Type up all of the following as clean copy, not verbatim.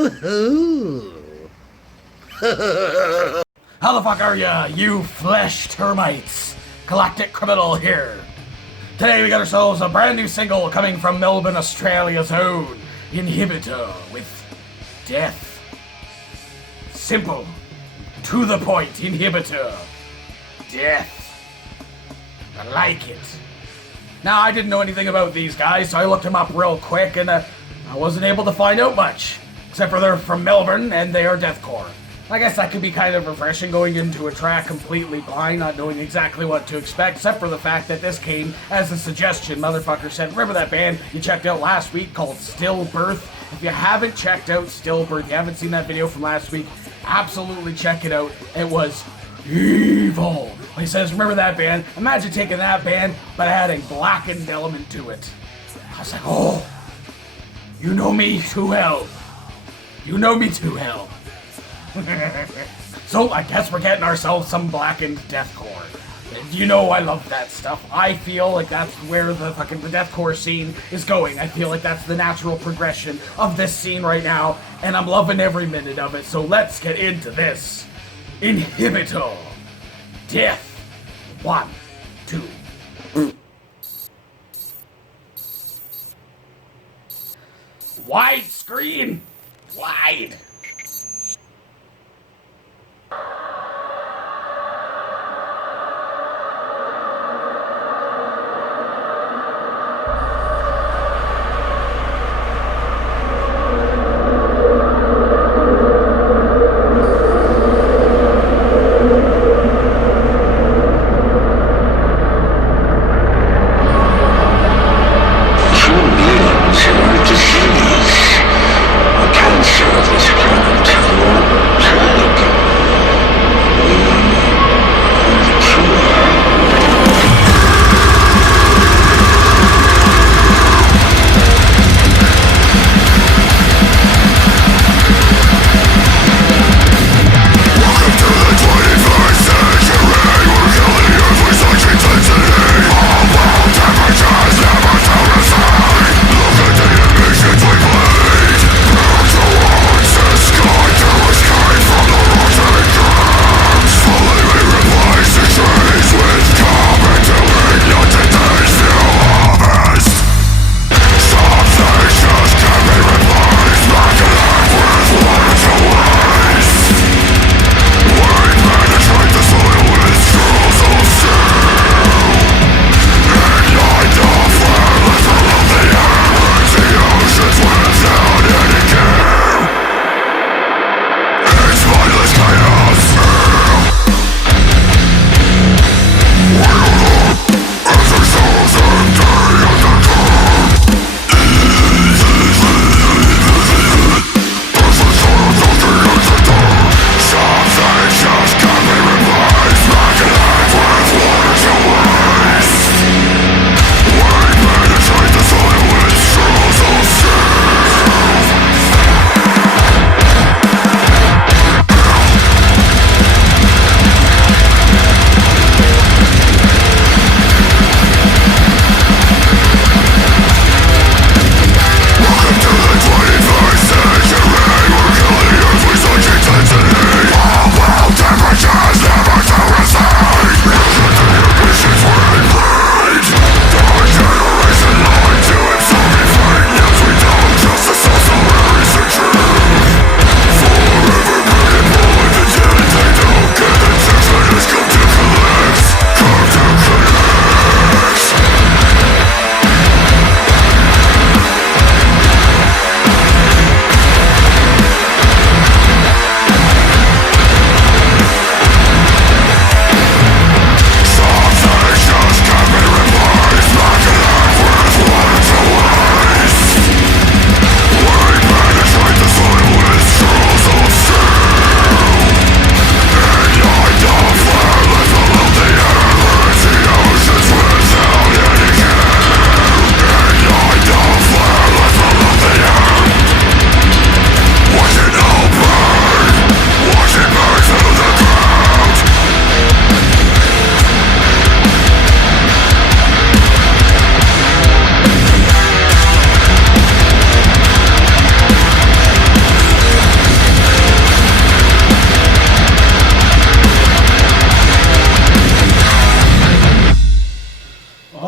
How the fuck are ya, you flesh termites? Galactic Criminal here. Today we got ourselves a brand new single coming from Melbourne, Australia's own Inhibitor with Death. Simple. To the point, Inhibitor. Death. I like it. Now, I didn't know anything about these guys, so I looked them up real quick, and I wasn't able to find out much. Except for they're from Melbourne, and they are deathcore. I guess that could be kind of refreshing, going into a track completely blind, not knowing exactly what to expect, except for the fact that this came as a suggestion. Motherfucker said, remember that band you checked out last week called Stillbirth? If you haven't checked out Stillbirth, you haven't seen that video from last week, absolutely check it out. It was evil. He says, remember that band? Imagine taking that band, but adding blackened element to it. I was like, oh, you know me too well. You know me too well. So I guess we're getting ourselves some blackened deathcore. And you know I love that stuff. I feel like that's where the deathcore scene is going. I feel like that's the natural progression of this scene right now, and I'm loving every minute of it. So let's get into this. Inhibitor. Death. 1, 2. Wide screen. Wide.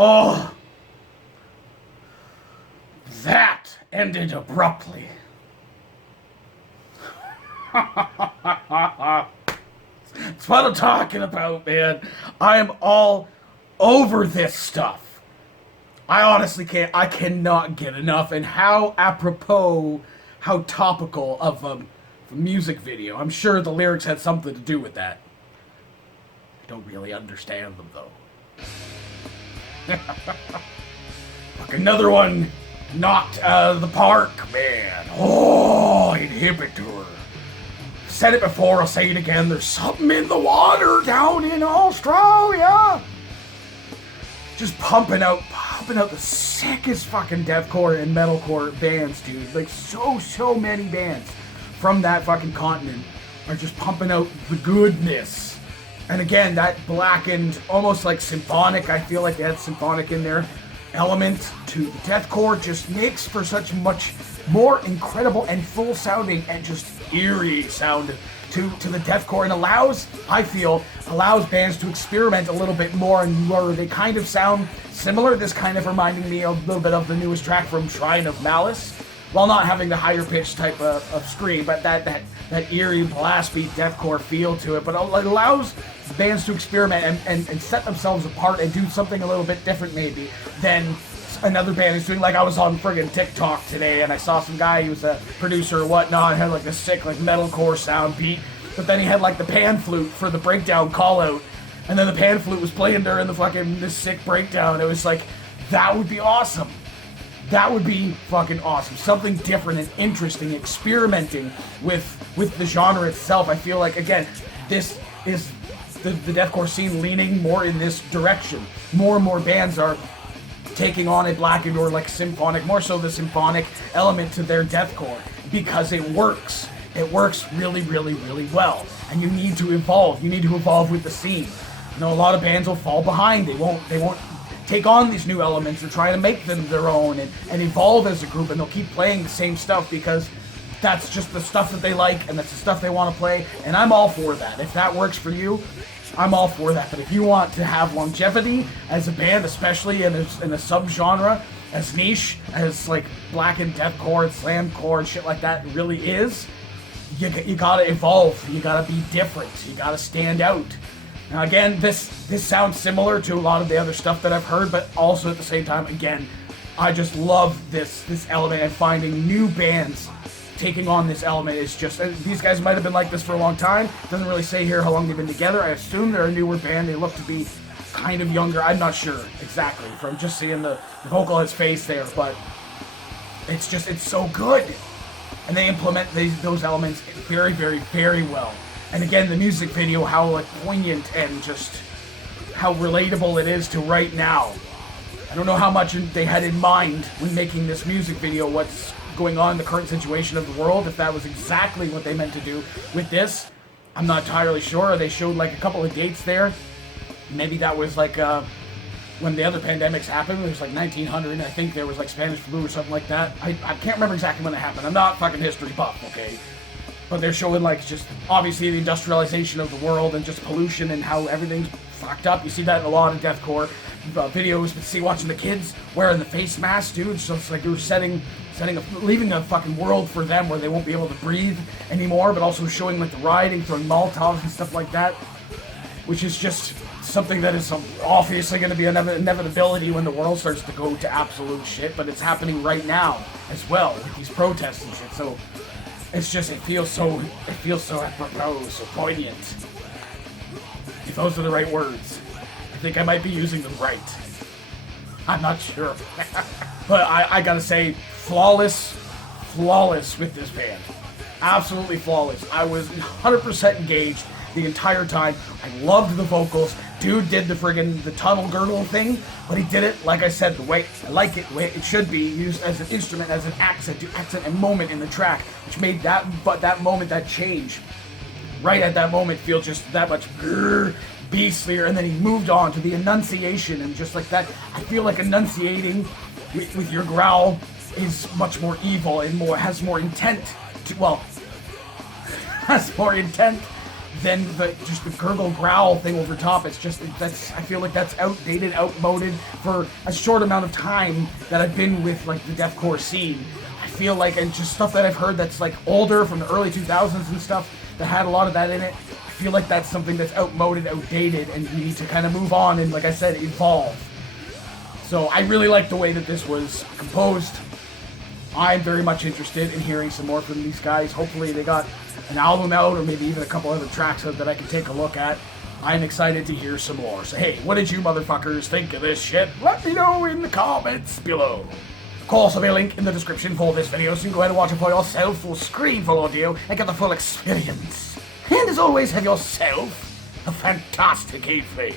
Oh, that ended abruptly. That's what I'm talking about, man. I am all over this stuff. I honestly I cannot get enough. And how apropos, how topical of a music video. I'm sure the lyrics had something to do with that. I don't really understand them, though. Fuck, another one knocked out of the park, man. Oh, Inhibitor. Said it before, I'll say it again. There's something in the water down in Australia. Just pumping out the sickest fucking deathcore and metalcore bands, dude. Like, so many bands from that fucking continent are just pumping out the goodness. And again, that blackened, almost like symphonic, I feel like they had symphonic in there, element to the deathcore just makes for such much more incredible and full sounding and just eerie sound to the deathcore, and allows bands to experiment a little bit more, and where they kind of sound similar. This kind of reminding me a little bit of the newest track from Shrine of Malice, while not having the higher pitched type of scream, but that eerie blast beat deathcore feel to it. But it allows bands to experiment and set themselves apart and do something a little bit different maybe than another band is doing. Like, I was on friggin' TikTok today and I saw some guy, he was a producer or whatnot, had like a sick like metalcore sound beat, but then he had like the pan flute for the breakdown call out, and then the pan flute was playing during the fucking this sick breakdown. It was like, that would be awesome. That would be fucking awesome. Something different and interesting, experimenting with the genre itself. I feel like, again, this is the deathcore scene leaning more in this direction. More and more bands are taking on a blackened or like symphonic, more so the symphonic element to their deathcore, because it works. It works really, really, really well. And you need to evolve. You need to evolve with the scene. You know, a lot of bands will fall behind. They won't take on these new elements and try to make them their own and evolve as a group, and they'll keep playing the same stuff because that's just the stuff that they like and that's the stuff they want to play, and I'm all for that. If that works for you, I'm all for that. But if you want to have longevity as a band, especially in a subgenre as niche as like black and deathcore and slamcore and shit like that really is, you gotta evolve. You gotta be different. You gotta stand out. Now again, this sounds similar to a lot of the other stuff that I've heard, but also at the same time, again, I just love this element, and finding new bands taking on this element is just, these guys might have been like this for a long time. It doesn't really say here how long they've been together. I assume they're a newer band. They look to be kind of younger. I'm not sure exactly from just seeing the vocalist's face there, but it's so good. And they implement those elements very, very, very well. And again, the music video, how like poignant and just how relatable it is to right now. I don't know how much they had in mind when making this music video, what's going on in the current situation of the world, if that was exactly what they meant to do with this. I'm not entirely sure. They showed like a couple of dates there. Maybe that was like when the other pandemics happened. It was like 1900, I think there was like Spanish flu or something like that. I can't remember exactly when it happened. I'm not fucking history buff, okay? But they're showing like just obviously the industrialization of the world and just pollution and how everything's fucked up. You see that in a lot of deathcore videos, but see, watching the kids wearing the face masks, dude, so it's like you're leaving a fucking world for them where they won't be able to breathe anymore, but also showing like the rioting, throwing Molotovs and stuff like that, which is just something that is obviously going to be an inevitability when the world starts to go to absolute shit, but it's happening right now as well with these protests and shit. So it's just, it feels so apropos, so poignant. If those are the right words. I think I might be using them right. I'm not sure. But I gotta say, flawless with this band. Absolutely flawless. I was 100% engaged the entire time. I loved the vocals. Dude did the tunnel gurgle thing, but he did it, like I said, the way I like it, the way it should be, used as an instrument, as an accent, to accent a moment in the track, which made that moment, that change, right at that moment, feel just that much beastlier. And then he moved on to the enunciation, and just like that, I feel like enunciating with your growl is much more evil and has more intent then just the gurgle growl thing over top, I feel like that's outdated, outmoded for a short amount of time that I've been with like the deathcore scene. I feel like, and just stuff that I've heard that's like older from the early 2000s and stuff that had a lot of that in it, I feel like that's something that's outmoded, outdated, and we need to kind of move on and, like I said, evolve. So I really like the way that this was composed. I'm very much interested in hearing some more from these guys. Hopefully they got an album out, or maybe even a couple other tracks out that I can take a look at. I'm excited to hear some more. So hey, what did you motherfuckers think of this shit? Let me know in the comments below. Of course, there'll be a link in the description for this video, so you can go ahead and watch it for yourself, full screen, full audio, and get the full experience. And as always, have yourself a fantastic evening.